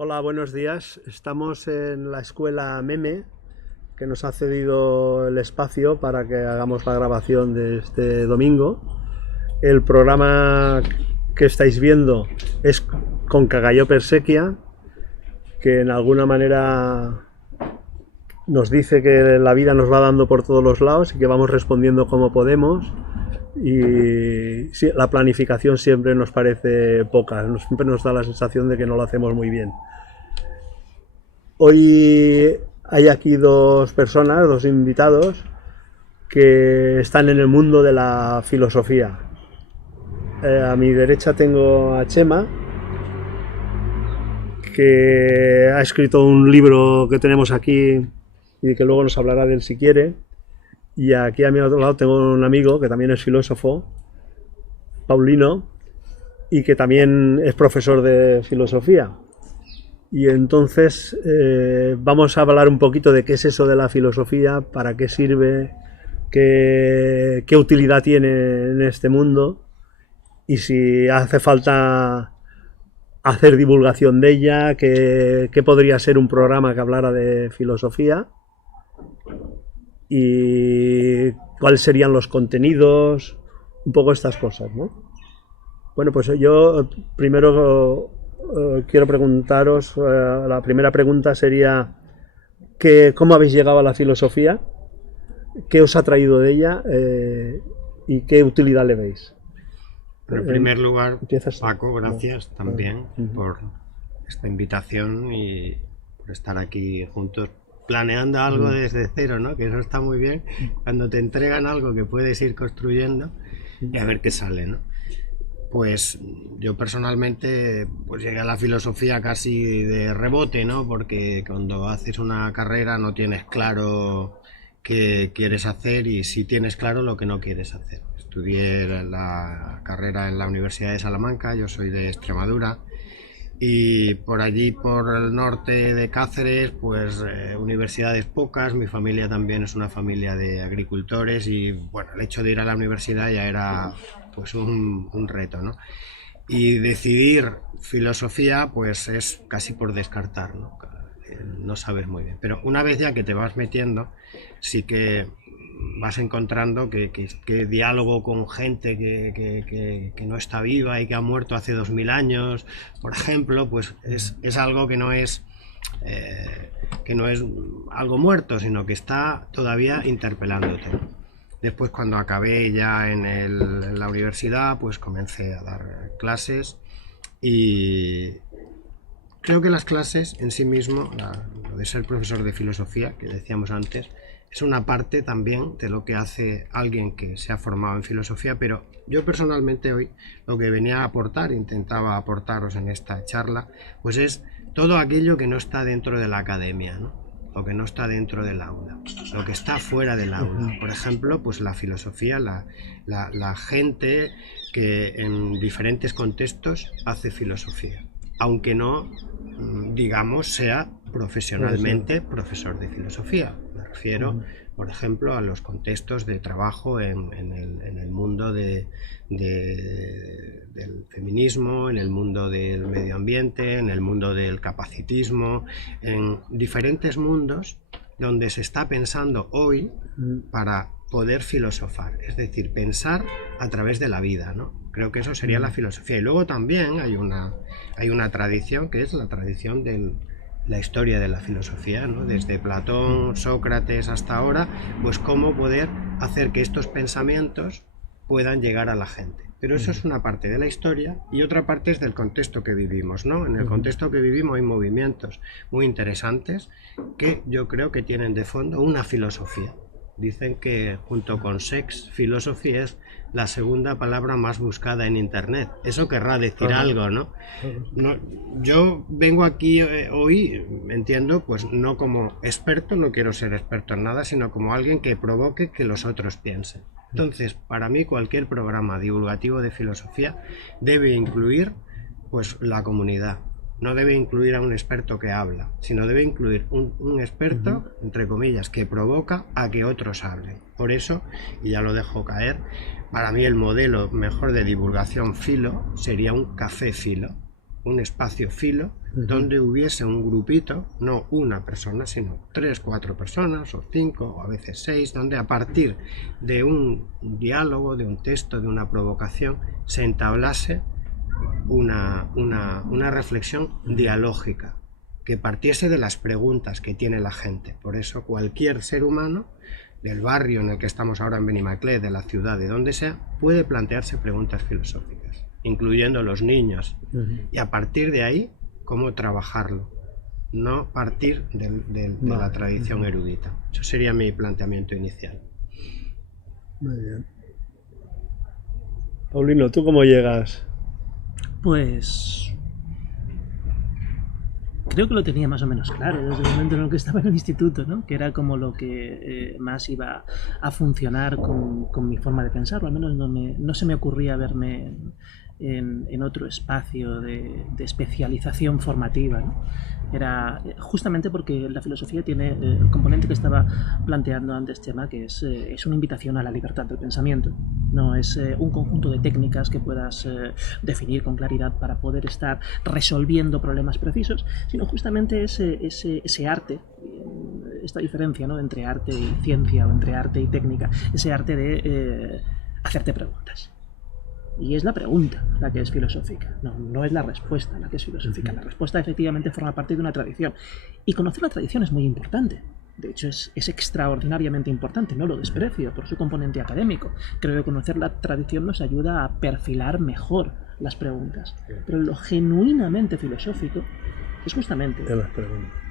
Hola, buenos días. Estamos en la escuela Meme, que nos ha cedido el espacio para que hagamos la grabación de este domingo. El programa que estáis viendo es con Cagalló Persequia, que en alguna manera nos dice que la vida nos va dando por todos los lados y que vamos respondiendo como podemos. Y sí, la planificación siempre nos parece poca, siempre nos da la sensación de que no lo hacemos muy bien. Hoy hay aquí dos personas, dos invitados, que están en el mundo de la filosofía. A mi derecha tengo a Chema, que ha escrito un libro que tenemos aquí y que luego nos hablará de él si quiere. Y aquí a mi otro lado tengo un amigo que también es filósofo, Paulino, y que también es profesor de filosofía. Y entonces vamos a hablar un poquito de qué es eso de la filosofía, para qué sirve, qué utilidad tiene en este mundo y si hace falta hacer divulgación de ella, qué podría ser un programa que hablara de filosofía y cuáles serían los contenidos, un poco estas cosas, ¿no? Bueno, pues yo primero quiero preguntaros, la primera pregunta sería ¿cómo habéis llegado a la filosofía? ¿Qué os ha traído de ella? ¿Y qué utilidad le veis? En primer lugar, Empiezas. Paco, gracias también por esta invitación y por estar aquí juntos planeando algo desde cero, ¿no? Que eso está muy bien cuando te entregan algo que puedes ir construyendo y a ver qué sale, ¿no? Pues yo personalmente pues llegué a la filosofía casi de rebote, ¿no? Porque cuando haces una carrera no tienes claro qué quieres hacer y sí tienes claro lo que no quieres hacer. Estudié la carrera en la Universidad de Salamanca, yo soy de Extremadura, y por allí, por el norte de Cáceres, pues universidades pocas, mi familia también es una familia de agricultores y bueno, el hecho de ir a la universidad ya era pues un reto, ¿no? Y decidir filosofía pues es casi por descartar, ¿no? No sabes muy bien, pero una vez ya que te vas metiendo, sí que vas encontrando que diálogo con gente que no está viva y que ha muerto hace 2000 años, por ejemplo, pues es algo que no es algo muerto, sino que está todavía interpelándote. Después, cuando acabé ya en la universidad, pues comencé a dar clases y creo que las clases en sí mismo, lo de ser profesor de filosofía, que decíamos antes, es una parte también de lo que hace alguien que se ha formado en filosofía, pero yo personalmente hoy lo que venía a aportar, intentaba aportaros en esta charla, pues es todo aquello que no está dentro de la academia, ¿no? Lo que no está dentro del aula, lo que está fuera del aula. Por ejemplo, pues la filosofía, la gente que en diferentes contextos hace filosofía, aunque no, digamos, sea profesionalmente profesor de filosofía. Me refiero, por ejemplo, a los contextos de trabajo en el mundo del feminismo, en el mundo del medio ambiente, en el mundo del capacitismo, en diferentes mundos donde se está pensando hoy para poder filosofar, es decir, pensar a través de la vida, ¿no? Creo que eso sería la filosofía. Y luego también hay una tradición que es la tradición de la historia de la filosofía, ¿no? Desde Platón, Sócrates hasta ahora, pues cómo poder hacer que estos pensamientos puedan llegar a la gente. Pero eso es una parte de la historia y otra parte es del contexto que vivimos, ¿no? En el contexto que vivimos hay movimientos muy interesantes que yo creo que tienen de fondo una filosofía. Dicen que junto con sex, filosofía es la segunda palabra más buscada en internet. Eso querrá decir algo, ¿no? Yo vengo aquí hoy, entiendo, pues no como experto, no quiero ser experto en nada, sino como alguien que provoque que los otros piensen. Entonces, para mí cualquier programa divulgativo de filosofía debe incluir pues la comunidad. No debe incluir a un experto que habla, sino debe incluir un experto, entre comillas, que provoca a que otros hablen. Por eso, y ya lo dejo caer, para mí el modelo mejor de divulgación filo sería un café filo. un espacio filo donde hubiese un grupito, no una persona, sino 3, 4 personas, o 5, o a veces 6, donde a partir de un diálogo, de un texto, de una provocación, se entablase una reflexión dialógica que partiese de las preguntas que tiene la gente. Por eso cualquier ser humano del barrio en el que estamos ahora en Benimaclet, de la ciudad, de donde sea, puede plantearse preguntas filosóficas, incluyendo los niños, y a partir de ahí, cómo trabajarlo, no partir de la tradición erudita. Eso sería mi planteamiento inicial. Muy bien. Paulino, ¿tú cómo llegas? Pues creo que lo tenía más o menos claro desde el momento en el que estaba en el instituto, ¿no? Que era como lo que más iba a funcionar con mi forma de pensar, o al menos no se me ocurría verme en otro espacio de especialización formativa, ¿no? Era justamente porque la filosofía tiene el componente que estaba planteando antes, Chema, que es una invitación a la libertad del pensamiento. No es un conjunto de técnicas que puedas definir con claridad para poder estar resolviendo problemas precisos, sino justamente ese arte, esta diferencia, ¿no?, entre arte y ciencia o entre arte y técnica, ese arte de hacerte preguntas. Y es la pregunta la que es filosófica, no es la respuesta la que es filosófica. La respuesta efectivamente forma parte de una tradición. Y conocer la tradición es muy importante. De hecho, es extraordinariamente importante, no lo desprecio por su componente académico. Creo que conocer la tradición nos ayuda a perfilar mejor las preguntas. Pero lo genuinamente filosófico es justamente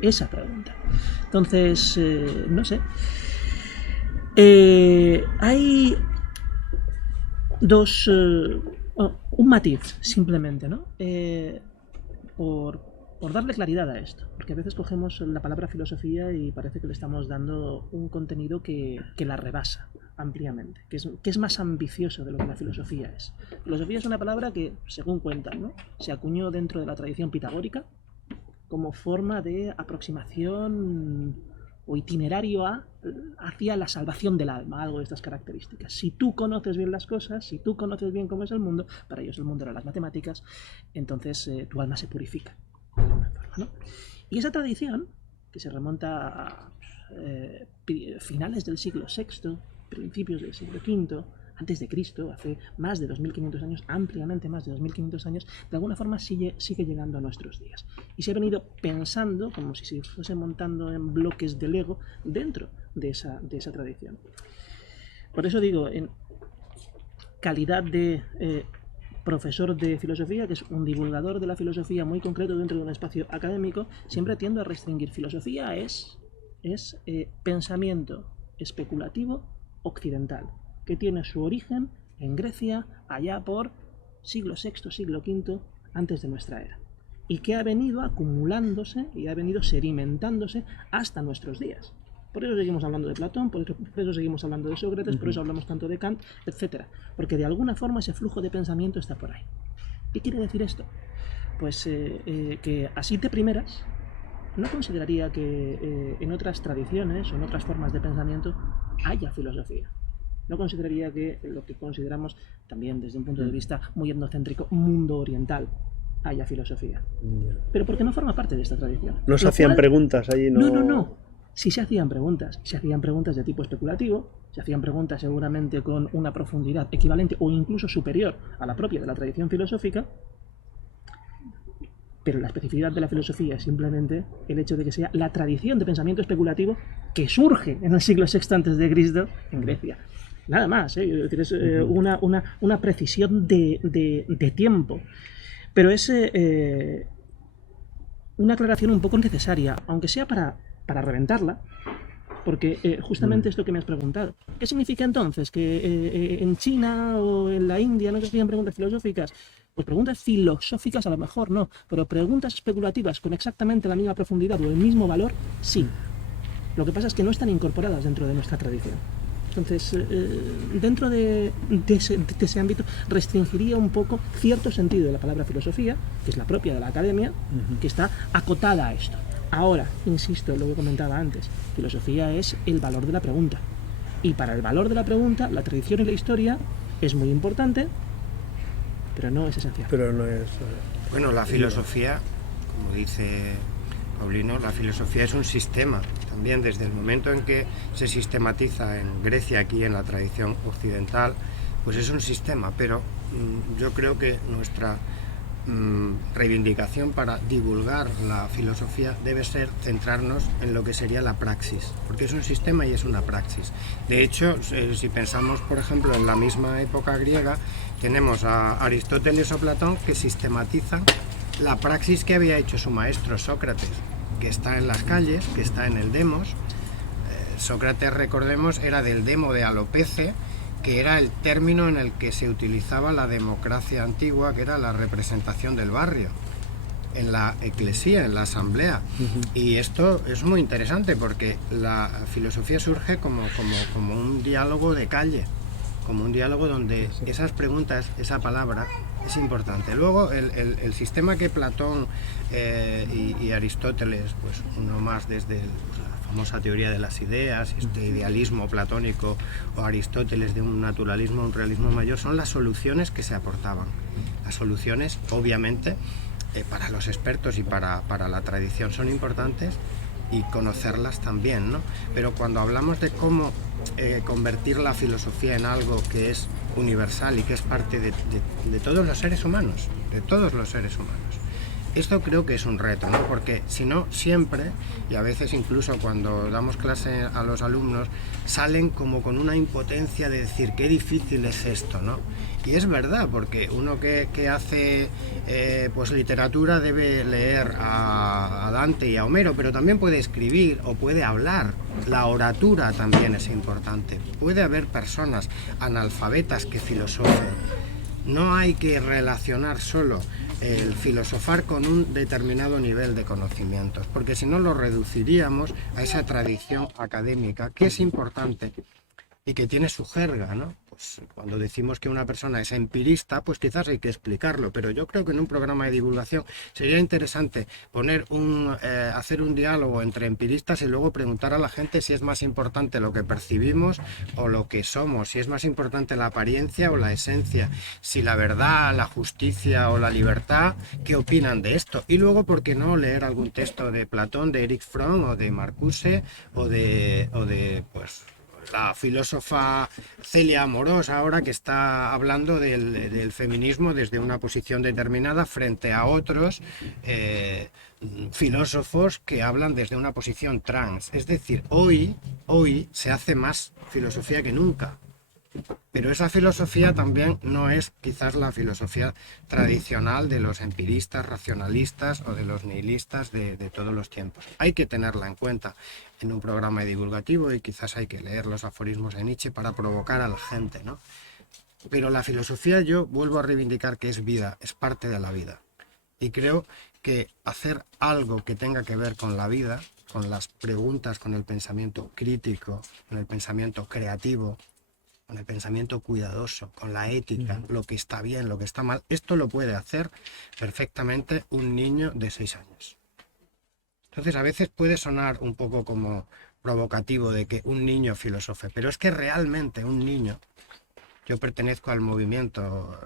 esa pregunta. Entonces, no sé. Hay un matiz, simplemente, ¿no? Por darle claridad a esto, porque a veces cogemos la palabra filosofía y parece que le estamos dando un contenido que la rebasa ampliamente, que es más ambicioso de lo que la filosofía es. Filosofía es una palabra que, según cuentan, ¿no?, se acuñó dentro de la tradición pitagórica como forma de aproximación o itinerario hacia la salvación del alma, algo de estas características. Si tú conoces bien las cosas, si tú conoces bien cómo es el mundo, para ellos el mundo eran las matemáticas, entonces tu alma se purifica de alguna forma, ¿no? Y esa tradición, que se remonta a finales del siglo VI, principios del siglo V, antes de Cristo, hace más de 2500 años, ampliamente más de 2500 años, de alguna forma sigue llegando a nuestros días. Y se ha venido pensando como si se fuese montando en bloques de Lego dentro de esa tradición. Por eso digo, en calidad de profesor de filosofía, que es un divulgador de la filosofía muy concreto dentro de un espacio académico, siempre tiendo a restringir. Filosofía es pensamiento especulativo occidental, que tiene su origen en Grecia, allá por siglo VI, siglo V, antes de nuestra era, y que ha venido acumulándose y ha venido sedimentándose hasta nuestros días. Por eso seguimos hablando de Platón, por eso seguimos hablando de Sócrates, por eso hablamos tanto de Kant, etc. Porque de alguna forma ese flujo de pensamiento está por ahí. ¿Qué quiere decir esto? Pues que así de primeras no consideraría que en otras tradiciones o en otras formas de pensamiento haya filosofía. No consideraría que lo que consideramos también desde un punto de vista muy etnocéntrico, mundo oriental, haya filosofía. Pero porque no forma parte de esta tradición. No se hacían preguntas allí, ¿no? No. Sí se hacían preguntas de tipo especulativo, se hacían preguntas seguramente con una profundidad equivalente o incluso superior a la propia de la tradición filosófica, pero la especificidad de la filosofía es simplemente el hecho de que sea la tradición de pensamiento especulativo que surge en el siglo VI a.C. en Grecia. Nada más, es una precisión de tiempo. Pero es una aclaración un poco necesaria, aunque sea para reventarla, porque justamente es lo que me has preguntado. ¿Qué significa entonces que en China o en la India no se hacían preguntas filosóficas? Pues preguntas filosóficas a lo mejor no, pero preguntas especulativas con exactamente la misma profundidad o el mismo valor, sí. Lo que pasa es que no están incorporadas dentro de nuestra tradición. Entonces, dentro de ese ámbito, restringiría un poco cierto sentido de la palabra filosofía, que es la propia de la academia, que está acotada a esto. Ahora, insisto en lo que comentaba antes, filosofía es el valor de la pregunta. Y para el valor de la pregunta, la tradición y la historia es muy importante, pero no es esencial. pero no es... Bueno, la filosofía, como dice Paulino, la filosofía es un sistema. También desde el momento en que se sistematiza en Grecia, aquí en la tradición occidental, pues es un sistema, pero yo creo que nuestra reivindicación para divulgar la filosofía debe ser centrarnos en lo que sería la praxis, porque es un sistema y es una praxis. De hecho, si pensamos, por ejemplo, en la misma época griega, tenemos a Aristóteles o Platón que sistematizan la praxis que había hecho su maestro Sócrates, que está en las calles, que está en el demos. Sócrates, recordemos, era del demo de Alopece, que era el término en el que se utilizaba la democracia antigua, que era la representación del barrio, en la eclesía, en la asamblea. Y esto es muy interesante porque la filosofía surge como un diálogo de calle, como un diálogo donde esas preguntas, esa palabra, es importante. Luego, el sistema que Platón y Aristóteles, pues uno más desde la famosa teoría de las ideas, este idealismo platónico, o Aristóteles de un naturalismo, un realismo mayor, son las soluciones que se aportaban. Las soluciones, obviamente, para los expertos y para la tradición son importantes, y conocerlas también, ¿no? Pero cuando hablamos de cómo convertir la filosofía en algo que es universal y que es parte de todos los seres humanos, de todos los seres humanos, esto creo que es un reto, ¿no? Porque si no, siempre, y a veces incluso cuando damos clase a los alumnos, salen como con una impotencia de decir qué difícil es esto, ¿no? Y es verdad, porque uno que hace pues literatura debe leer a Dante y a Homero, pero también puede escribir o puede hablar. La oratura también es importante. Puede haber personas analfabetas que filosofen. No hay que relacionar solo el filosofar con un determinado nivel de conocimientos, porque si no lo reduciríamos a esa tradición académica, que es importante y que tiene su jerga, ¿no? Pues cuando decimos que una persona es empirista, pues quizás hay que explicarlo, pero yo creo que en un programa de divulgación sería interesante hacer un diálogo entre empiristas y luego preguntar a la gente si es más importante lo que percibimos o lo que somos, si es más importante la apariencia o la esencia, si la verdad, la justicia o la libertad, ¿qué opinan de esto? Y luego, ¿por qué no leer algún texto de Platón, de Erich Fromm o de Marcuse o de pues la filósofa Celia Amorós, ahora, que está hablando del feminismo desde una posición determinada frente a otros filósofos que hablan desde una posición trans? Es decir, hoy se hace más filosofía que nunca. Pero esa filosofía también no es quizás la filosofía tradicional de los empiristas, racionalistas o de los nihilistas de todos los tiempos. Hay que tenerla en cuenta en un programa divulgativo y quizás hay que leer los aforismos de Nietzsche para provocar a la gente, ¿no? Pero la filosofía, yo vuelvo a reivindicar que es vida, es parte de la vida. Y creo que hacer algo que tenga que ver con la vida, con las preguntas, con el pensamiento crítico, con el pensamiento creativo, con el pensamiento cuidadoso, con la ética, lo que está bien, lo que está mal, esto lo puede hacer perfectamente un niño de 6 años. Entonces, a veces puede sonar un poco como provocativo de que un niño filosofe, pero es que realmente un niño... Yo pertenezco al movimiento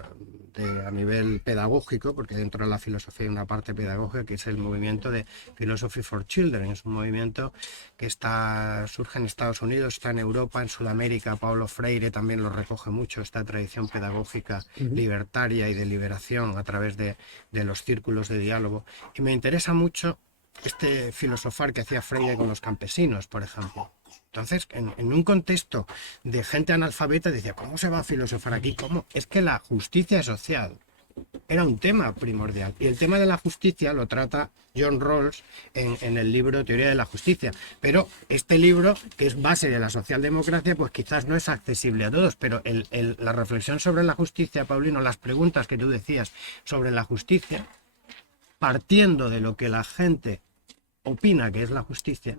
a nivel pedagógico, porque dentro de la filosofía hay una parte pedagógica que es el movimiento de Philosophy for Children. Es un movimiento que surge en Estados Unidos, está en Europa, en Sudamérica. Paulo Freire también lo recoge mucho, esta tradición pedagógica libertaria y de liberación a través de los círculos de diálogo. Y me interesa mucho este filosofar que hacía Freire con los campesinos, por ejemplo. Entonces, en un contexto de gente analfabeta, decía, ¿cómo se va a filosofar aquí? ¿Cómo? Es que la justicia social era un tema primordial. Y el tema de la justicia lo trata John Rawls en el libro Teoría de la Justicia. Pero este libro, que es base de la socialdemocracia, pues quizás no es accesible a todos. Pero la reflexión sobre la justicia, Paulino, las preguntas que tú decías sobre la justicia, partiendo de lo que la gente opina que es la justicia,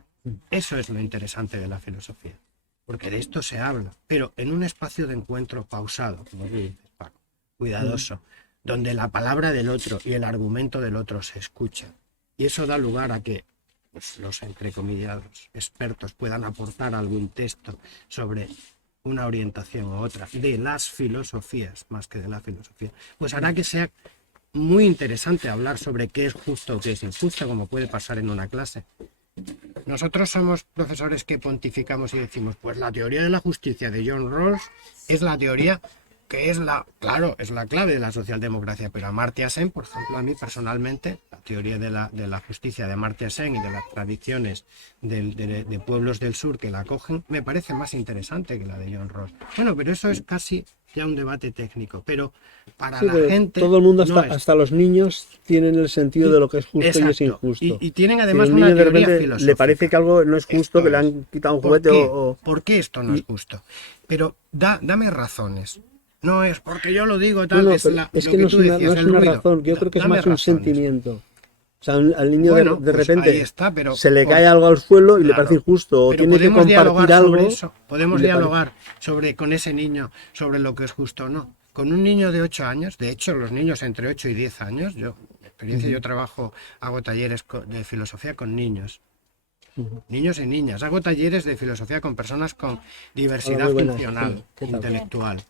eso es lo interesante de la filosofía, porque de esto se habla, pero en un espacio de encuentro pausado, como dices, Paco, cuidadoso, donde la palabra del otro y el argumento del otro se escuchan. Y eso da lugar a que pues, los entrecomillados expertos puedan aportar algún texto sobre una orientación u otra de las filosofías, más que de la filosofía, pues hará que sea muy interesante hablar sobre qué es justo o qué es injusto, como puede pasar en una clase. Nosotros somos profesores que pontificamos y decimos, pues la teoría de la justicia de John Rawls es la teoría que es claro, es la clave de la socialdemocracia, pero Amartya Sen, por ejemplo, a mí personalmente, la teoría de la justicia de Amartya Sen y de las tradiciones de pueblos del sur que la acogen, me parece más interesante que la de John Rawls. Bueno, pero eso es casi ya un debate técnico, pero para Sí, la pero gente... todo el mundo, no es. hasta los niños, tienen el sentido de lo que es justo y es Exacto. injusto. Y tienen Si además un una niño de teoría repente filosófica. le parece que algo no es justo, Esto que le es. han quitado un ¿Por juguete qué? o... ¿Por qué esto no es justo? Pero dame razones. No es porque yo lo digo No, tal, no, es, pero es lo que no que es tú una, decías, no es el una ruido. razón, yo creo que es Dame más un razones. sentimiento. O sea, al niño Bueno, de pues repente ahí está, pero se le cae algo al suelo y le claro. parece injusto, o Pero tiene que podemos dialogar compartir algo. sobre eso. Podemos y le parece- dialogar con ese niño sobre lo que es justo o no. Con un niño de 8 años, de hecho, los niños entre 8 y 10 años, yo, en experiencia, yo hago talleres de filosofía con niños. Niños y niñas. Hago talleres de filosofía con personas con diversidad muy buenas. funcional, ¿Qué tal? intelectual.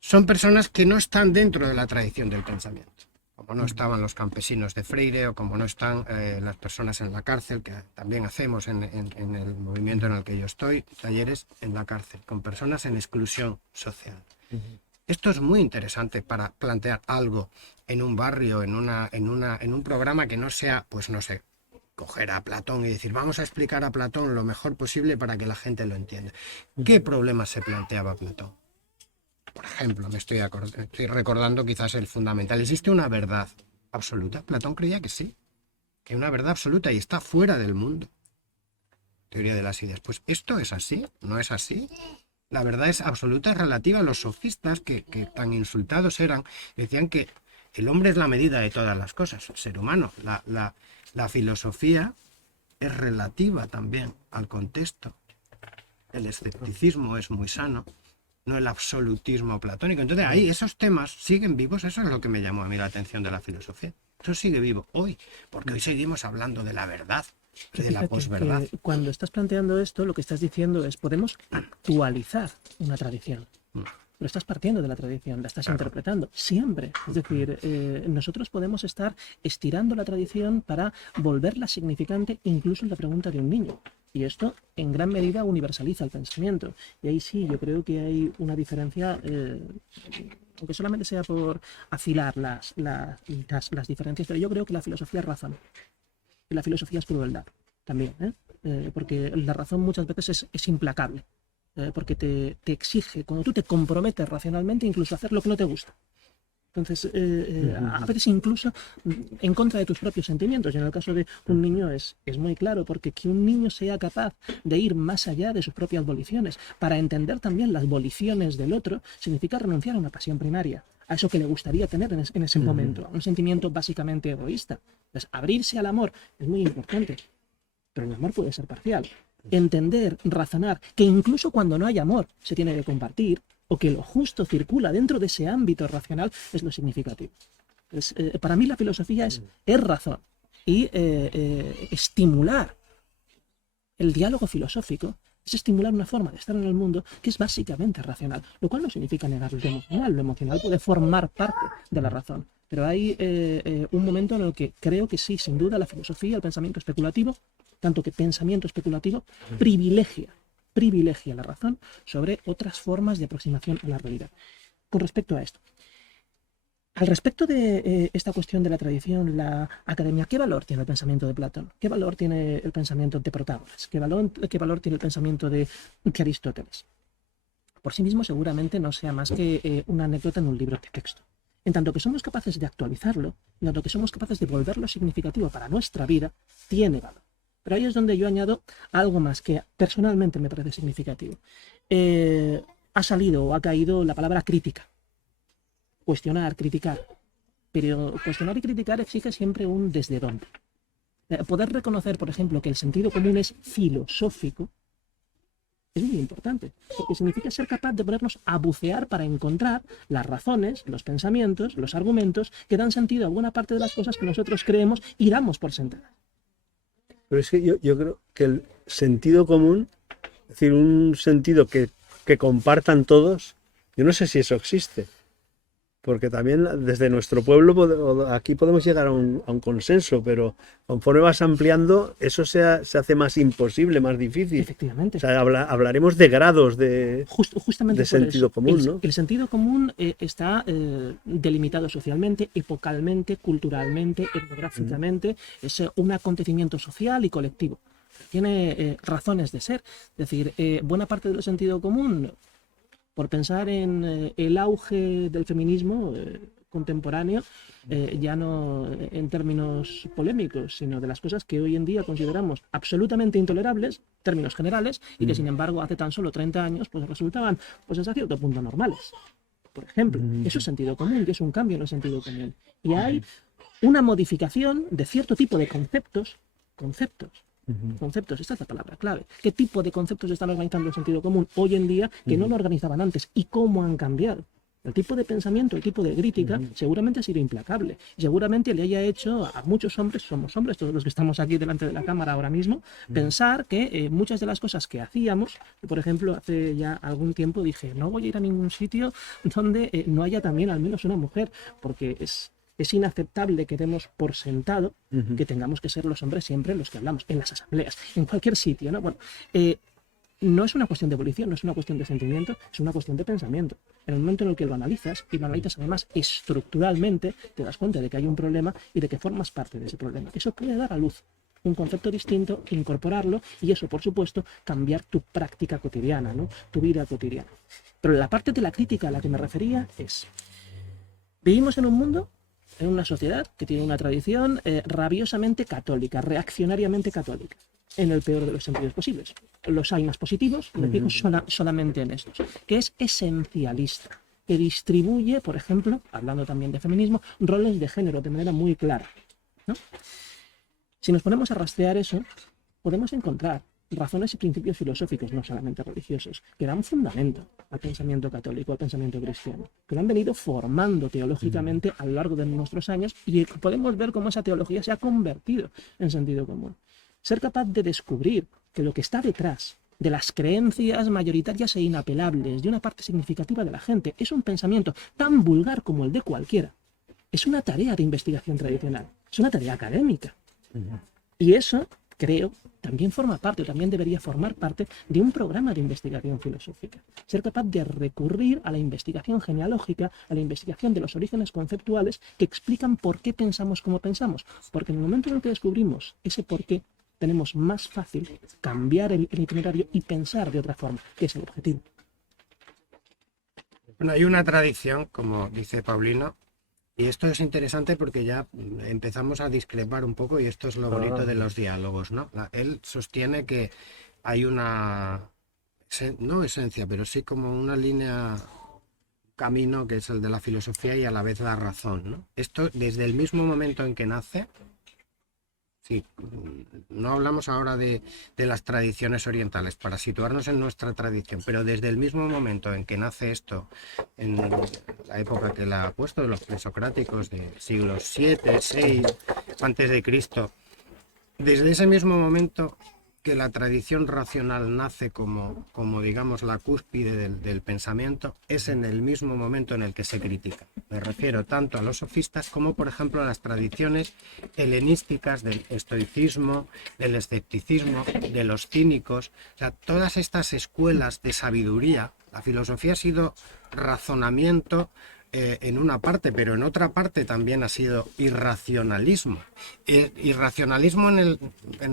Son personas que no están dentro de la tradición del pensamiento, como no estaban los campesinos de Freire o como no están las personas en la cárcel, que también hacemos en el movimiento en el que yo estoy, talleres en la cárcel, con personas en exclusión social. Esto es muy interesante para plantear algo en un barrio, en un programa que no sea, pues no sé, coger a Platón y decir, vamos a explicar a Platón lo mejor posible para que la gente lo entienda. ¿Qué problemas se planteaba Platón? Por ejemplo, estoy recordando quizás el fundamental. ¿Existe una verdad absoluta? Platón creía que sí, que hay una verdad absoluta y está fuera del mundo. Teoría de las ideas. Pues esto es así, no es así. La verdad es absoluta, es relativa. Los sofistas que tan insultados eran, decían que el hombre es la medida de todas las cosas, el ser humano. La filosofía es relativa también al contexto. El escepticismo es muy sano, no el absolutismo platónico. Entonces ahí esos temas siguen vivos, eso es lo que me llamó a mí la atención de la filosofía. Eso sigue vivo hoy, porque hoy seguimos hablando de la verdad, de la Fíjate posverdad. que cuando estás planteando esto, lo que estás diciendo es, podemos actualizar una tradición. Pero estás partiendo de la tradición, la estás interpretando, siempre. Es decir, nosotros podemos estar estirando la tradición para volverla significante incluso en la pregunta de un niño. Y esto en gran medida universaliza el pensamiento. Y ahí sí, yo creo que hay una diferencia, aunque solamente sea por afilar las diferencias, pero yo creo que la filosofía es razón. Y la filosofía es crueldad también, porque la razón muchas veces es implacable. Porque te exige, cuando tú te comprometes racionalmente, incluso a hacer lo que no te gusta. Entonces, a veces incluso en contra de tus propios sentimientos. Y en el caso de un niño es muy claro, porque que un niño sea capaz de ir más allá de sus propias voliciones, para entender también las voliciones del otro, significa renunciar a una pasión primaria, a eso que le gustaría tener en ese momento, a un sentimiento básicamente egoísta. Entonces, abrirse al amor es muy importante, pero el amor puede ser parcial. Entender, razonar, que incluso cuando no hay amor se tiene que compartir, o que lo justo circula dentro de ese ámbito racional, es lo significativo. Entonces, para mí la filosofía es razón y estimular el diálogo filosófico, es estimular una forma de estar en el mundo que es básicamente racional, lo cual no significa negar lo emocional. Lo emocional puede formar parte de la razón. Pero hay un momento en el que creo que sí, sin duda, la filosofía, el pensamiento especulativo, tanto que pensamiento especulativo privilegia la razón sobre otras formas de aproximación a la realidad. Con respecto a esto, al respecto de esta cuestión de la tradición, la academia, ¿qué valor tiene el pensamiento de Platón? ¿Qué valor tiene el pensamiento de Protágoras? ¿Qué valor tiene el pensamiento de Aristóteles? Por sí mismo seguramente no sea más que una anécdota en un libro de texto. En tanto que somos capaces de actualizarlo, en tanto que somos capaces de volverlo significativo para nuestra vida, tiene valor. Pero ahí es donde yo añado algo más que personalmente me parece significativo. Ha salido o ha caído la palabra crítica. Cuestionar, criticar. Pero cuestionar y criticar exige siempre un desde dónde. Poder reconocer, por ejemplo, que el sentido común es filosófico es muy importante, porque significa ser capaz de ponernos a bucear para encontrar las razones, los pensamientos, los argumentos que dan sentido a buena parte de las cosas que nosotros creemos y damos por sentadas. Pero es que yo creo que el sentido común, es decir, un sentido que que compartan todos, yo no sé si eso existe. Porque también desde nuestro pueblo aquí podemos llegar a un consenso, pero conforme vas ampliando, eso se hace más imposible, más difícil. Efectivamente. O sea, hablaremos de grados Justamente de sentido común, ¿no? El sentido común está delimitado socialmente, epocalmente, culturalmente, etnográficamente. Es un acontecimiento social y colectivo. Tiene razones de ser. Es decir, buena parte del sentido común, por pensar en el auge del feminismo contemporáneo, ya no en términos polémicos, sino de las cosas que hoy en día consideramos absolutamente intolerables, términos generales, y que sin embargo hace tan solo 30 años pues resultaban pues hasta cierto punto normales. Por ejemplo, eso es sentido común, y es un cambio en el sentido común. Y hay una modificación de cierto tipo de conceptos, esta es la palabra clave. ¿Qué tipo de conceptos están organizando el sentido común hoy en día que no lo organizaban antes? ¿Y cómo han cambiado? El tipo de pensamiento, el tipo de crítica, seguramente ha sido implacable. Seguramente le haya hecho a muchos hombres, somos hombres, todos los que estamos aquí delante de la cámara ahora mismo, pensar que muchas de las cosas que hacíamos, por ejemplo, hace ya algún tiempo dije, no voy a ir a ningún sitio donde no haya también al menos una mujer, porque es inaceptable que demos por sentado que tengamos que ser los hombres siempre los que hablamos, en las asambleas, en cualquier sitio, ¿no? Bueno, no es una cuestión de evolución, no es una cuestión de sentimiento, es una cuestión de pensamiento. En el momento en el que lo analizas, y lo analizas además estructuralmente, te das cuenta de que hay un problema y de que formas parte de ese problema. Eso puede dar a luz un concepto distinto, incorporarlo, y eso, por supuesto, cambiar tu práctica cotidiana, ¿no? Tu vida cotidiana. Pero la parte de la crítica a la que me refería es, vivimos en un mundo, en una sociedad que tiene una tradición rabiosamente católica, reaccionariamente católica, en el peor de los sentidos posibles. Los hay más positivos, me fijo solamente en estos, que es esencialista, que distribuye, por ejemplo, hablando también de feminismo, roles de género de manera muy clara, ¿no? Si nos ponemos a rastrear eso, podemos encontrar razones y principios filosóficos, no solamente religiosos, que dan fundamento al pensamiento católico, al pensamiento cristiano, que lo han venido formando teológicamente a lo largo de nuestros años, y podemos ver cómo esa teología se ha convertido en sentido común. Ser capaz de descubrir que lo que está detrás de las creencias mayoritarias e inapelables de una parte significativa de la gente es un pensamiento tan vulgar como el de cualquiera. Es una tarea de investigación tradicional, es una tarea académica. Y eso, creo, también forma parte, o también debería formar parte de un programa de investigación filosófica. Ser capaz de recurrir a la investigación genealógica, a la investigación de los orígenes conceptuales que explican por qué pensamos como pensamos. Porque en el momento en el que descubrimos ese por qué, tenemos más fácil cambiar el itinerario y pensar de otra forma, que es el objetivo. Bueno, hay una tradición, como dice Paulino, y esto es interesante porque ya empezamos a discrepar un poco, y esto es lo bonito de los diálogos, ¿no? Él sostiene que hay una, no esencia, pero sí como una línea, camino, que es el de la filosofía y a la vez la razón, ¿no? Esto desde el mismo momento en que nace. Sí, no hablamos ahora de las tradiciones orientales, para situarnos en nuestra tradición, pero desde el mismo momento en que nace esto, en la época que la ha puesto, de los presocráticos de siglos 7, 6, antes de Cristo, desde ese mismo momento que la tradición racional nace como digamos, la cúspide del pensamiento, es en el mismo momento en el que se critica. Me refiero tanto a los sofistas como, por ejemplo, a las tradiciones helenísticas del estoicismo, del escepticismo, de los cínicos. O sea, todas estas escuelas de sabiduría, la filosofía ha sido razonamiento en una parte, pero en otra parte también ha sido irracionalismo. Irracionalismo en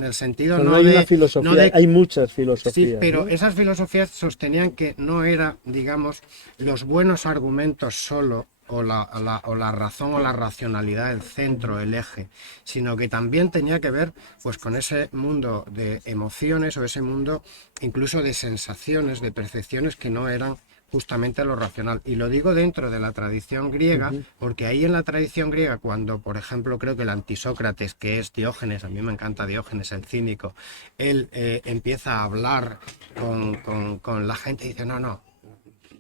el sentido no hay una filosofía, hay muchas filosofías. Sí, pero ¿no? Esas filosofías sostenían que no era, digamos, los buenos argumentos solo, o la razón o la racionalidad el centro, el eje, sino que también tenía que ver pues con ese mundo de emociones, o ese mundo incluso de sensaciones, de percepciones que no eran justamente lo racional. Y lo digo dentro de la tradición griega, porque ahí en la tradición griega, cuando, por ejemplo, creo que el antisócrates, que es Diógenes, a mí me encanta Diógenes, el cínico, él empieza a hablar con la gente y dice, no,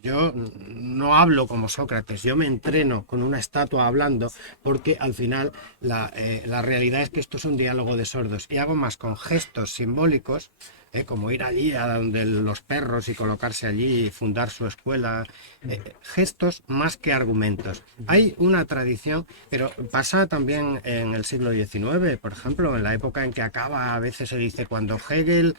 yo no hablo como Sócrates, yo me entreno con una estatua hablando, porque al final la realidad es que esto es un diálogo de sordos, y hago más con gestos simbólicos como ir allí a donde los perros y colocarse allí y fundar su escuela, gestos más que argumentos. Hay una tradición, pero pasa también en el siglo XIX, por ejemplo, en la época en que acaba, a veces se dice, cuando Hegel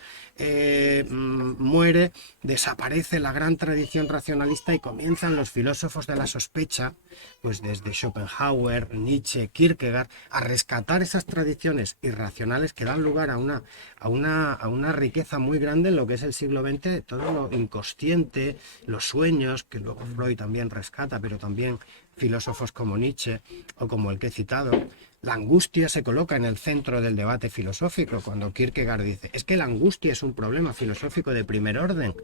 muere, desaparece la gran tradición racionalista y comienzan los filósofos de la sospecha, pues desde Schopenhauer, Nietzsche, Kierkegaard, a rescatar esas tradiciones irracionales que dan lugar a una riqueza muy grande en lo que es el siglo XX, todo lo inconsciente, los sueños, que luego Freud también rescata, pero también filósofos como Nietzsche o como el que he citado. La angustia se coloca en el centro del debate filosófico, cuando Kierkegaard dice, es que la angustia es un problema filosófico de primer orden.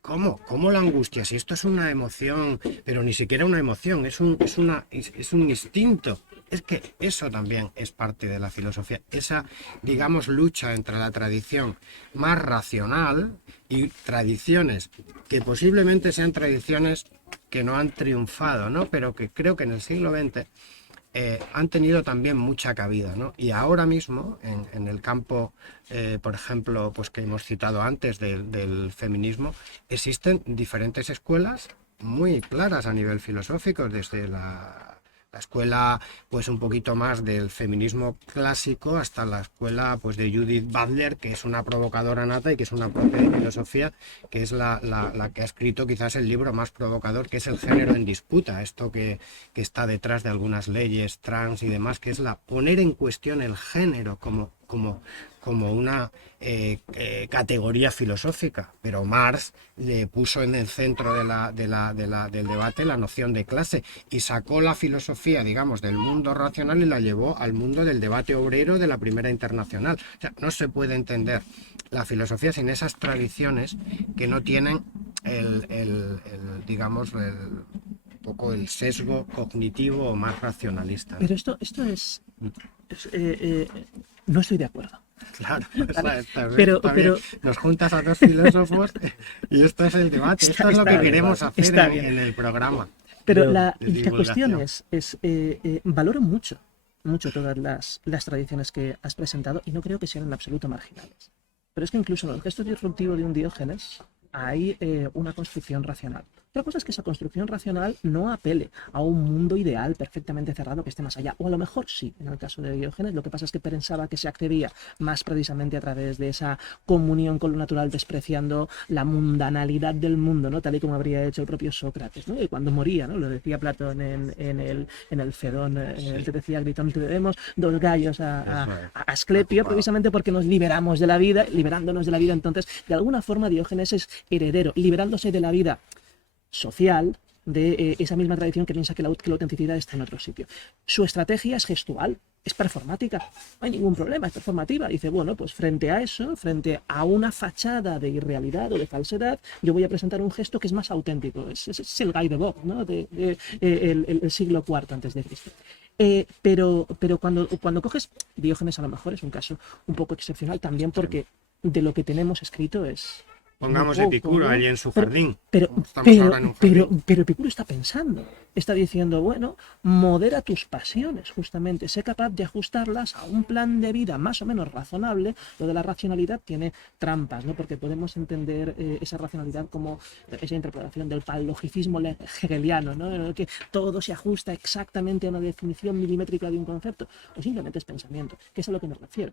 ¿Cómo? ¿Cómo la angustia? Si esto es una emoción, pero ni siquiera una emoción, es un instinto. Es que eso también es parte de la filosofía. Esa, digamos, lucha entre la tradición más racional y tradiciones que posiblemente sean tradiciones que no han triunfado, ¿no? Pero que creo que en el siglo XX han tenido también mucha cabida, ¿no? Y ahora mismo, en el campo, por ejemplo, pues que hemos citado antes del feminismo, existen diferentes escuelas muy claras a nivel filosófico, desde la escuela pues un poquito más del feminismo clásico hasta la escuela pues de Judith Butler, que es una provocadora nata y que es una propia de filosofía, que es la que ha escrito quizás el libro más provocador, que es El género en disputa, esto que está detrás de algunas leyes trans y demás, que es la poner en cuestión el género como una categoría filosófica, pero Marx le puso en el centro del debate la noción de clase y sacó la filosofía, digamos, del mundo racional y la llevó al mundo del debate obrero de la Primera Internacional. O sea, no se puede entender la filosofía sin esas tradiciones que no tienen digamos, un poco el sesgo cognitivo o más racionalista, ¿no? Pero esto es no estoy de acuerdo. Claro, Pero nos juntas a dos filósofos y esto es el debate, esto es lo que queremos hacer en el programa. Pero Yo, la de cuestión divulgación. valoro mucho todas las tradiciones que has presentado y no creo que sean en absoluto marginales. Pero es que incluso en el gesto disruptivo de un Diógenes hay una construcción racional. Otra cosa es que esa construcción racional no apele a un mundo ideal perfectamente cerrado que esté más allá. O a lo mejor sí, en el caso de Diógenes. Lo que pasa es que pensaba que se accedía más precisamente a través de esa comunión con lo natural, despreciando la mundanalidad del mundo, ¿no? Tal y como habría hecho el propio Sócrates, ¿no? Y cuando moría, ¿no? Lo decía Platón en el Fedón, te decía Gritón, te debemos 2 gallos a Asclepio, precisamente porque nos liberamos de la vida. Liberándonos de la vida, entonces, de alguna forma Diógenes es heredero, liberándose de la vida social de esa misma tradición que piensa que la autenticidad está en otro sitio. Su estrategia es gestual, es performática, no hay ningún problema, es performativa. Dice, bueno, pues frente a eso, frente a una fachada de irrealidad o de falsedad, yo voy a presentar un gesto que es más auténtico. Es el Guy Debord, ¿no? El siglo IV antes de Cristo. Pero cuando coges Diógenes, a lo mejor es un caso un poco excepcional también, porque de lo que tenemos escrito es... Pongamos poco, Epicuro ¿no? allí en su jardín. Pero Ahora en un jardín. Epicuro está pensando, está diciendo, bueno, modera tus pasiones, justamente, sé capaz de ajustarlas a un plan de vida más o menos razonable. Lo de la racionalidad tiene trampas, ¿no? Porque podemos entender esa racionalidad como esa interpretación del palogicismo hegeliano, ¿no? En el que todo se ajusta exactamente a una definición milimétrica de un concepto, o simplemente es pensamiento, que es a lo que me refiero.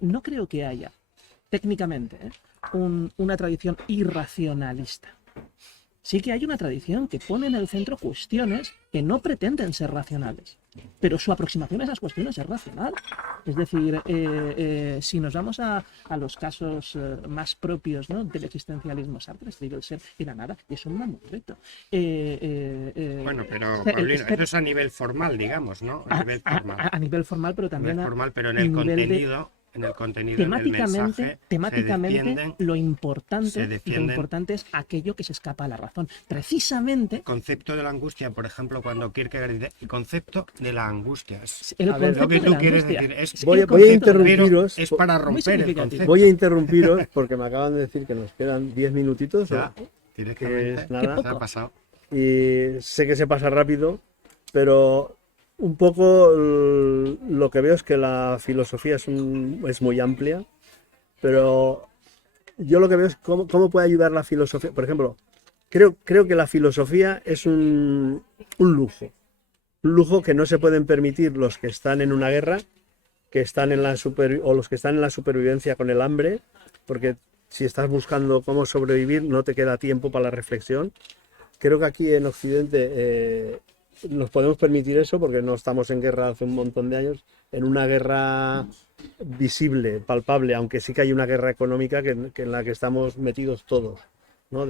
No creo que haya técnicamente una tradición irracionalista. Sí que hay una tradición que pone en el centro cuestiones que no pretenden ser racionales, pero su aproximación a esas cuestiones es racional. Es decir, si nos vamos a los casos más propios, ¿no? Del existencialismo, Sartre, digo, el ser y la nada, y es un mamotreto. Bueno, pero Paulino, eso es a nivel formal, digamos, ¿no? A nivel formal. A nivel formal, pero también pero en el contenido... En el contenido, en el mensaje, temáticamente lo importante es aquello que se escapa a la razón. Precisamente... El concepto de la angustia, por ejemplo, cuando Kierkegaard dice el concepto de la angustia. Lo que tú quieres decir es... Voy a interrumpiros. Es para romper el concepto. Voy a interrumpiros porque me acaban de decir que nos quedan 10 minutitos. Ya, directamente. Nada. Se ha pasado. Y sé que se pasa rápido, pero... Un poco lo que veo es que la filosofía es muy amplia, pero yo lo que veo es cómo puede ayudar la filosofía. Por ejemplo, creo que la filosofía es un lujo. Un lujo que no se pueden permitir los que están en una guerra, que están en o los que están en la supervivencia con el hambre, porque si estás buscando cómo sobrevivir no te queda tiempo para la reflexión. Creo que aquí en Occidente nos podemos permitir eso porque no estamos en guerra hace un montón de años, en una guerra visible, palpable, aunque sí que hay una guerra económica en la que estamos metidos todos, ¿no?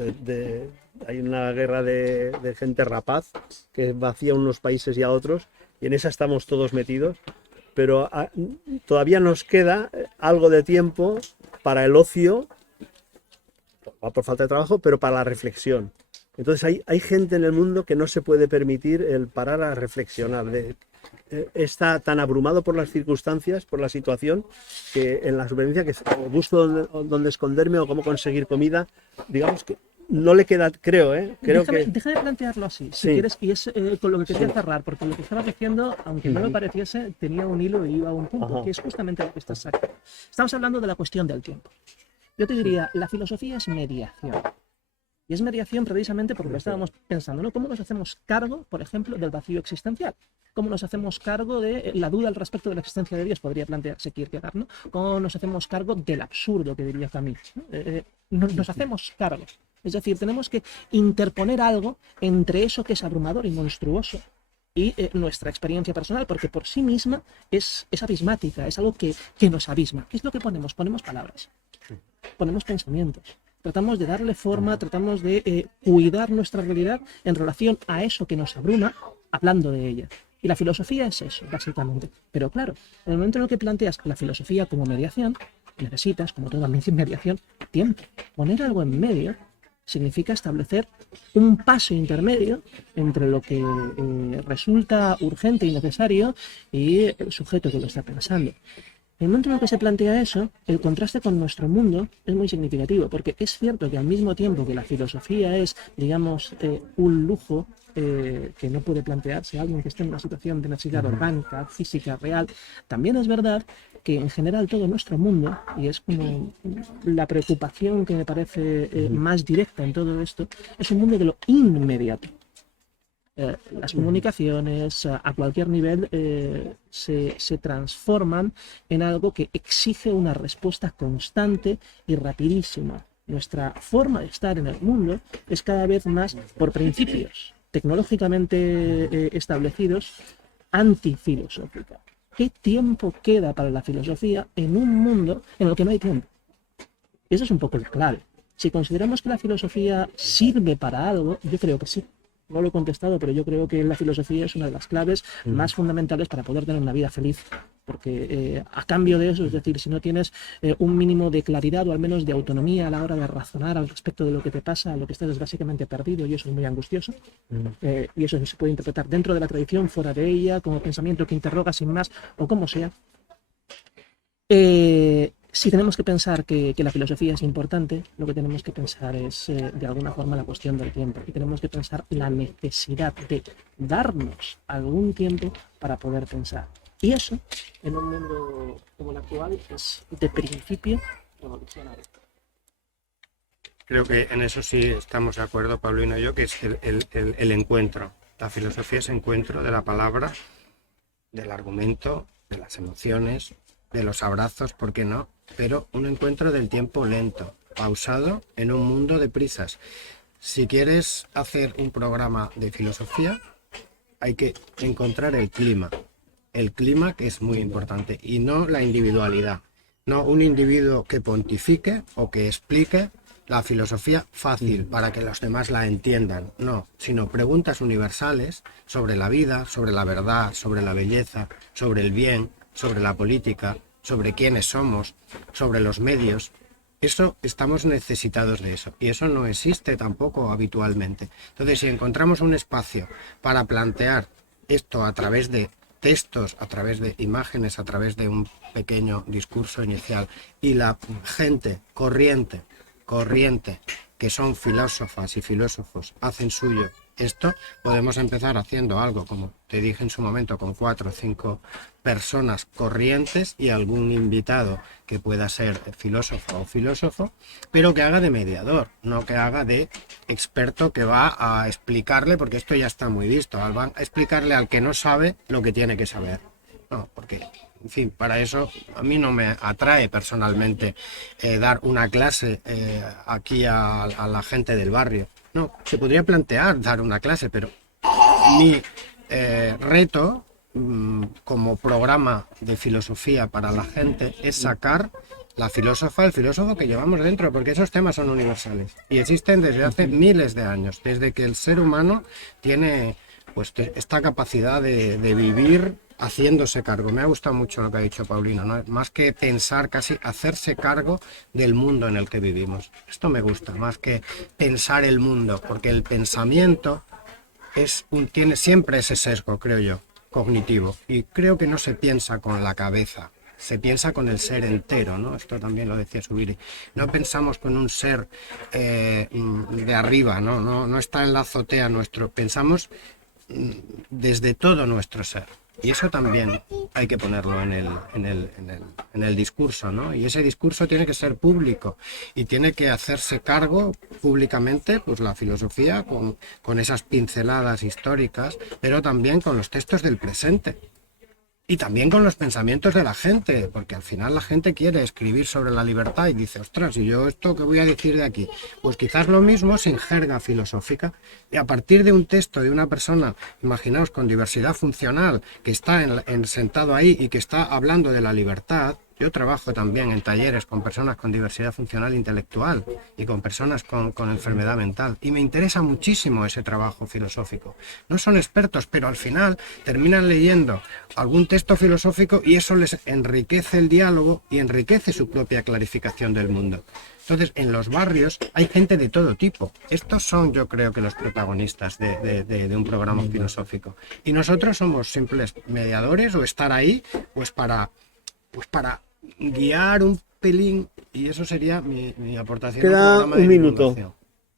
Hay una guerra de gente rapaz que vacía unos países y a otros, y en esa estamos todos metidos, pero todavía nos queda algo de tiempo para el ocio, por falta de trabajo, pero para la reflexión. Entonces hay gente en el mundo que no se puede permitir el parar a reflexionar. Está tan abrumado por las circunstancias, por la situación, que en la supervivencia que busco dónde esconderme o cómo conseguir comida, digamos que no le queda, creo que... Deja de plantearlo así, si Sí. quieres, y es con lo que quería cerrar, porque lo que estabas diciendo, aunque no lo pareciese, tenía un hilo y iba a un punto, Ajá. que es justamente lo que estás sacando. Estamos hablando de la cuestión del tiempo. Yo te diría, la filosofía es mediación. Y es mediación precisamente porque lo estábamos pensando, ¿no? ¿Cómo nos hacemos cargo, por ejemplo, del vacío existencial? ¿Cómo nos hacemos cargo de la duda al respecto de la existencia de Dios? Podría plantearse Kierkegaard, ¿no? ¿Cómo nos hacemos cargo del absurdo, que diría Camus? Nos hacemos cargo. Es decir, tenemos que interponer algo entre eso que es abrumador y monstruoso y nuestra experiencia personal, porque por sí misma es abismática, es algo que nos abisma. ¿Qué es lo que ponemos? Ponemos palabras, ponemos pensamientos. Tratamos de darle forma, tratamos de cuidar nuestra realidad en relación a eso que nos abruma, hablando de ella. Y la filosofía es eso, básicamente. Pero claro, en el momento en el que planteas la filosofía como mediación, necesitas, como toda mediación, tiempo. Poner algo en medio significa establecer un paso intermedio entre lo que resulta urgente y necesario y el sujeto que lo está pensando. En el momento en el que se plantea eso, el contraste con nuestro mundo es muy significativo, porque es cierto que al mismo tiempo que la filosofía es, digamos, un lujo que no puede plantearse alguien que esté en una situación de necesidad orgánica, física, real, también es verdad que en general todo nuestro mundo, y es como la preocupación que me parece más directa en todo esto, es un mundo de lo inmediato. Las comunicaciones a cualquier nivel se transforman en algo que exige una respuesta constante y rapidísima. Nuestra forma de estar en el mundo es cada vez más, por principios tecnológicamente establecidos, antifilosófica. ¿Qué tiempo queda para la filosofía en un mundo en el que no hay tiempo? Y eso es un poco la clave. Si consideramos que la filosofía sirve para algo, yo creo que sí. No lo he contestado, pero yo creo que la filosofía es una de las claves más fundamentales para poder tener una vida feliz. Porque a cambio de eso, es decir, si no tienes un mínimo de claridad o al menos de autonomía a la hora de razonar al respecto de lo que te pasa, lo que estás es básicamente perdido y eso es muy angustioso. Y eso se puede interpretar dentro de la tradición, fuera de ella, como pensamiento que interroga sin más o como sea. Si tenemos que pensar que la filosofía es importante, lo que tenemos que pensar es, de alguna forma, la cuestión del tiempo. Y tenemos que pensar la necesidad de darnos algún tiempo para poder pensar. Y eso, en un mundo como el actual, es de principio revolucionario. Creo que en eso sí estamos de acuerdo, Paulino y yo, que es el encuentro. La filosofía es encuentro de la palabra, del argumento, de las emociones, de los abrazos, ¿por qué no? Pero un encuentro del tiempo lento, pausado, en un mundo de prisas. Si quieres hacer un programa de filosofía, hay que encontrar el clima que es muy importante, y no la individualidad. No un individuo que pontifique o que explique la filosofía fácil para que los demás la entiendan, no, sino preguntas universales sobre la vida, sobre la verdad, sobre la belleza, sobre el bien, sobre la política, sobre quiénes somos, sobre los medios. Eso estamos necesitados de eso, y eso no existe tampoco habitualmente. Entonces, si encontramos un espacio para plantear esto a través de textos, a través de imágenes, a través de un pequeño discurso inicial, y la gente corriente, que son filósofas y filósofos, hacen suyo esto podemos empezar haciendo algo, como te dije en su momento, con 4 o 5 personas corrientes y algún invitado que pueda ser filósofo o filósofo, pero que haga de mediador, no que haga de experto que va a explicarle, porque esto ya está muy visto, va a explicarle al que no sabe lo que tiene que saber. No, porque, en fin, para eso a mí no me atrae personalmente dar una clase aquí a la gente del barrio. No, se podría plantear dar una clase, pero mi reto como programa de filosofía para la gente es sacar la filósofa, el filósofo que llevamos dentro, porque esos temas son universales y existen desde hace miles de años, desde que el ser humano tiene pues esta capacidad de vivir haciéndose cargo. Me ha gustado mucho lo que ha dicho Paulino, ¿no? Más que pensar, casi hacerse cargo del mundo en el que vivimos. Esto me gusta, más que pensar el mundo, porque el pensamiento tiene siempre ese sesgo, creo yo, cognitivo, y creo que no se piensa con la cabeza, se piensa con el ser entero, ¿no? Esto también lo decía Zubiri. No pensamos con un ser de arriba, ¿no? No está en la azotea nuestro, pensamos desde todo nuestro ser. Y eso también hay que ponerlo en el discurso, ¿no? Y ese discurso tiene que ser público y tiene que hacerse cargo públicamente, pues la filosofía con esas pinceladas históricas, pero también con los textos del presente. Y también con los pensamientos de la gente, porque al final la gente quiere escribir sobre la libertad y dice, ostras, ¿y yo esto qué voy a decir de aquí? Pues quizás lo mismo sin jerga filosófica. Y a partir de un texto de una persona, imaginaos, con diversidad funcional, que está sentado ahí y que está hablando de la libertad. Yo trabajo también en talleres con personas con diversidad funcional intelectual y con personas con enfermedad mental. Y me interesa muchísimo ese trabajo filosófico. No son expertos, pero al final terminan leyendo algún texto filosófico y eso les enriquece el diálogo y enriquece su propia clarificación del mundo. Entonces, en los barrios hay gente de todo tipo. Estos son, yo creo, que los protagonistas de un programa filosófico. Y nosotros somos simples mediadores o estar ahí pues para guiar un pelín, y eso sería mi aportación. Queda un minuto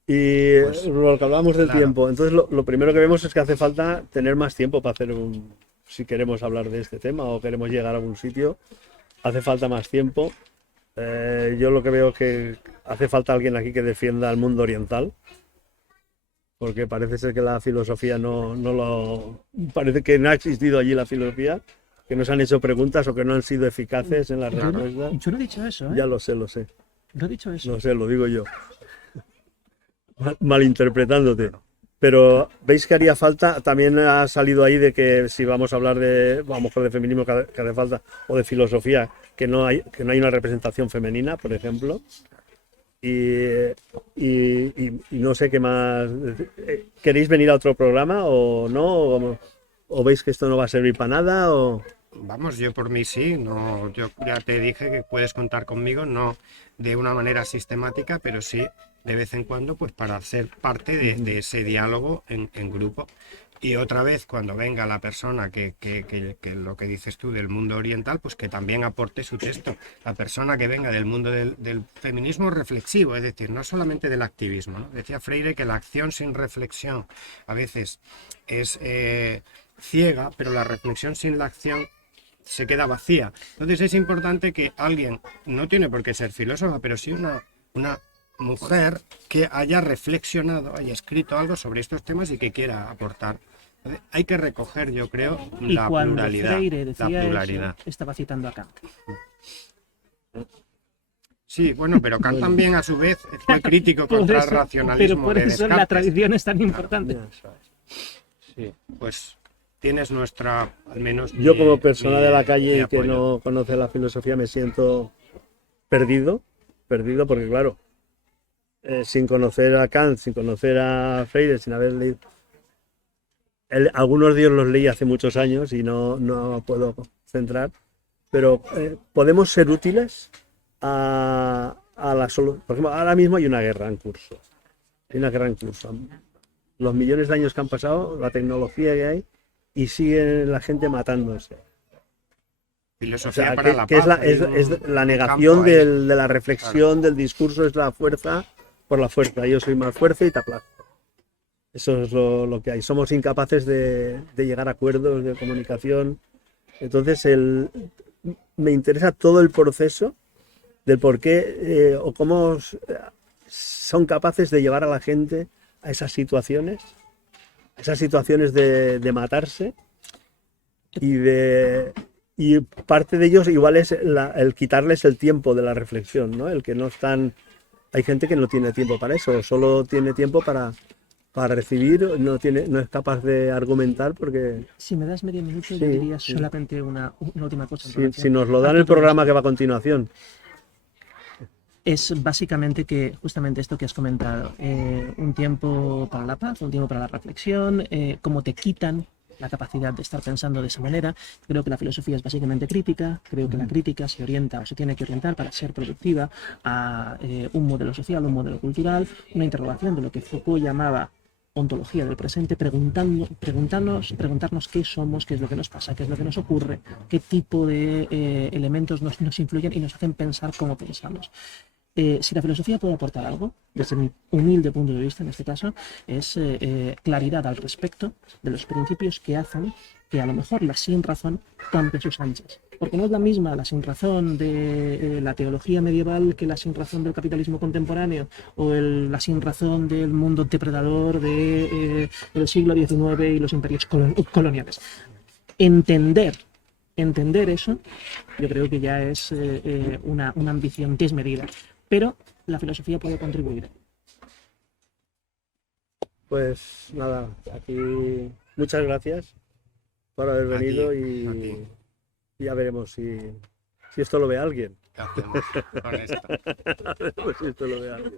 y pues, lo que hablábamos del claro. tiempo. Entonces lo primero que vemos es que hace falta tener más tiempo para hacer si queremos hablar de este tema o queremos llegar a algún sitio, hace falta más tiempo. Yo lo que veo es que hace falta alguien aquí que defienda al mundo oriental, porque parece ser que la filosofía parece que no ha existido allí la filosofía, que no se han hecho preguntas o que no han sido eficaces en las respuestas. Yo no he dicho eso, ¿eh? Ya lo sé. No he dicho eso. No sé, lo digo yo. Malinterpretándote. Pero veis que haría falta, también ha salido ahí de que si vamos a hablar de feminismo que hace falta, o de filosofía, que no hay una representación femenina, por ejemplo. Y no sé qué más. ¿Queréis venir a otro programa o no? ¿O veis que esto no va a servir para nada? Vamos, yo por mí sí, no, yo ya te dije que puedes contar conmigo, no de una manera sistemática, pero sí de vez en cuando, pues para ser parte de ese diálogo en grupo. Y otra vez, cuando venga la persona que lo que dices tú del mundo oriental, pues que también aporte su texto. La persona que venga del mundo del feminismo reflexivo, es decir, no solamente del activismo, ¿no? Decía Freire que la acción sin reflexión a veces es ciega, pero la reflexión sin la acción se queda vacía. Entonces es importante que alguien, no tiene por qué ser filósofa, pero sí una mujer que haya reflexionado, haya escrito algo sobre estos temas y que quiera aportar. Entonces, hay que recoger, yo creo, la pluralidad. Freire decía la pluralidad. eso, estaba citando a Kant. Sí, bueno, pero Kant también a su vez fue crítico contra el racionalismo. Pero por de eso Descartes. la tradición es tan importante. Sí, pues tienes nuestra, al menos... Yo como persona de la calle que no conoce la filosofía me siento perdido porque claro, sin conocer a Kant, sin conocer a Freire, sin haber leído... algunos de ellos los leí hace muchos años y no puedo centrar, pero podemos ser útiles a la solución. Por ejemplo, ahora mismo hay una guerra en curso. Los millones de años que han pasado, la tecnología que hay, y sigue la gente matándose. Filosofía o sea, para la que paz. es la negación de la reflexión, claro. Del discurso, es la fuerza por la fuerza. Yo soy más fuerza y te aplasto. Eso es lo que hay. Somos incapaces de llegar a acuerdos de comunicación. Entonces, me interesa todo el proceso del por qué o cómo son capaces de llevar a la gente a esas situaciones de matarse y parte de ellos igual es el quitarles el tiempo de la reflexión, ¿no? El que no están... Hay gente que no tiene tiempo para eso, solo tiene tiempo para recibir, no es capaz de argumentar porque... Si me das medio minuto, Sí, yo diría sí. solamente una última cosa. Si nos lo dan el programa que va a continuación. Es básicamente que justamente esto que has comentado, un tiempo para la paz, un tiempo para la reflexión, cómo te quitan la capacidad de estar pensando de esa manera. Creo que la filosofía es básicamente crítica, creo que la crítica se orienta o se tiene que orientar para ser productiva a un modelo social, un modelo cultural, una interrogación de lo que Foucault llamaba ontología del presente, preguntarnos qué somos, qué es lo que nos pasa, qué es lo que nos ocurre, qué tipo de elementos nos influyen y nos hacen pensar cómo pensamos. Si la filosofía puede aportar algo, desde mi humilde punto de vista en este caso, es claridad al respecto de los principios que hacen que a lo mejor la sinrazón campe sus anchas. Porque no es la misma la sinrazón de la teología medieval que la sinrazón del capitalismo contemporáneo o la sinrazón del mundo depredador del siglo XIX y los imperios coloniales. Entender eso, yo creo que ya es una ambición desmedida. Pero la filosofía puede contribuir. Pues nada, aquí muchas gracias por haber venido A y ti. ya veremos si esto lo ve alguien. ¿Qué hacemos con esto? Pues si esto lo ve alguien.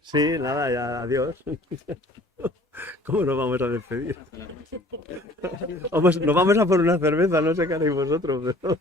Sí, nada, ya adiós. ¿Cómo nos vamos a despedir? Nos vamos a por una cerveza, no sé qué haréis vosotros, pero...